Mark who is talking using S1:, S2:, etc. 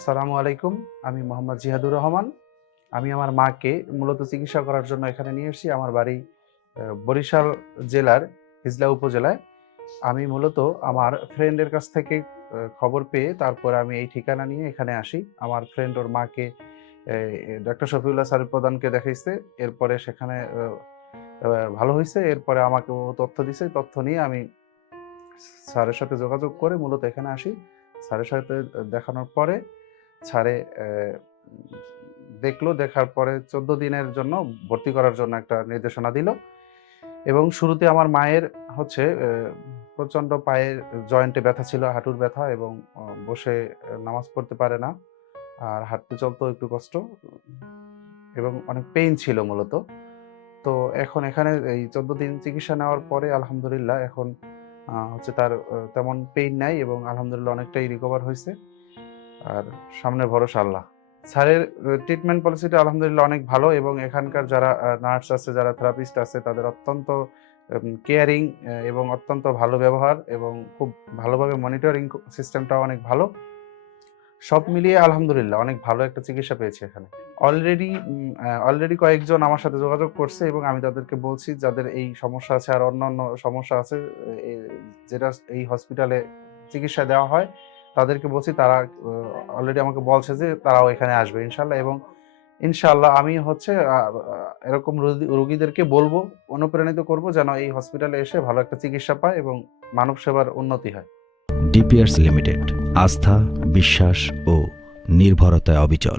S1: আসসালামু আলাইকুম, আমি মোহাম্মদ জিহাদুর রহমান। আমি আমার মাকে মূলত চিকিৎসা করার জন্য এখানে নিয়ে এসেছি, আমার বাড়ি বরিশাল জেলার হিজলা উপজেলায়। আমি মূলত আমার ফ্রেন্ডের কাছ থেকে খবর পেয়ে তারপর আমি এই ঠিকানা নিয়ে এখানে আসি। আমার ফ্রেন্ড ওর মাকে ডক্টর শফিউল্লাহ সারিফ প্রধানকে দেখাইছে, এরপরে সেখানে ভালো হয়েছে এরপরে আমাকে তথ্য দিছে, তথ্য নিয়ে আমি স্যারের সাথে যোগাযোগ করে মূলত এখানে আসি। স্যারের সাথে দেখানোর পরে আহ, দেখল দেখার পরে চোদ্দ দিনের জন্য ভর্তি করার জন্য একটা নির্দেশনা দিল। এবং শুরুতে আমার মায়ের হচ্ছে প্রচণ্ড পায়ের জয়েন্টে ব্যথা ছিল হাঁটুর ব্যথা এবং বসে নামাজ পড়তে পারে না। আর হাঁটতে চলতেও একটু কষ্ট এবং অনেক পেইন ছিল মূলত। তো এখন এখানে এই চোদ্দ দিন চিকিৎসা নেওয়ার পরে আলহামদুলিল্লাহ এখন হচ্ছে তার তেমন পেইন নাই এবং আলহামদুলিল্লাহ অনেকটাই রিকভার হয়েছে। আর সামনে ভরসা আল্লাহ। স্যারের ট্রিটমেন্ট পলিসিটা আলহামদুলিল্লাহ অনেক ভালো এবং এখানকার যারা নার্স আছে, যারা থেরাপিস্ট আছে, তাদের অত্যন্ত কেয়ারিং এবং অত্যন্ত ভালো ব্যবহার এবং খুব ভালোভাবে মনিটরিং সিস্টেমটাও অনেক ভালো। সব মিলিয়ে আলহামদুলিল্লাহ অনেক ভালো একটা চিকিৎসা পেয়েছি এখানে। অলরেডি অলরেডি কয়েকজন আমার সাথে যোগাযোগ করছে এবং আমি তাদেরকে বলছি, যাদের এই সমস্যা আছে আর অন্যান্য সমস্যা আছে যেটা এই হসপিটালে চিকিৎসা দেওয়া হয় তাদেরকে বলছি, তারা অলরেডি আমাকে বলছে যে তারাও এখানে আসবে ইনশাল্লাহ এবং ইনশাল্লাহ আমি হচ্ছে এরকম রোগী- রোগীদেরকে বলব, অনুপ্রাণিত করব যেন এই হসপিটালে এসে ভালো একটা চিকিৎসা পায় এবং মানব সেবার উন্নতি হয়।
S2: ডিপিআরস লিমিটেড আস্থা, বিশ্বাস ও নির্ভরতায় অবিচল।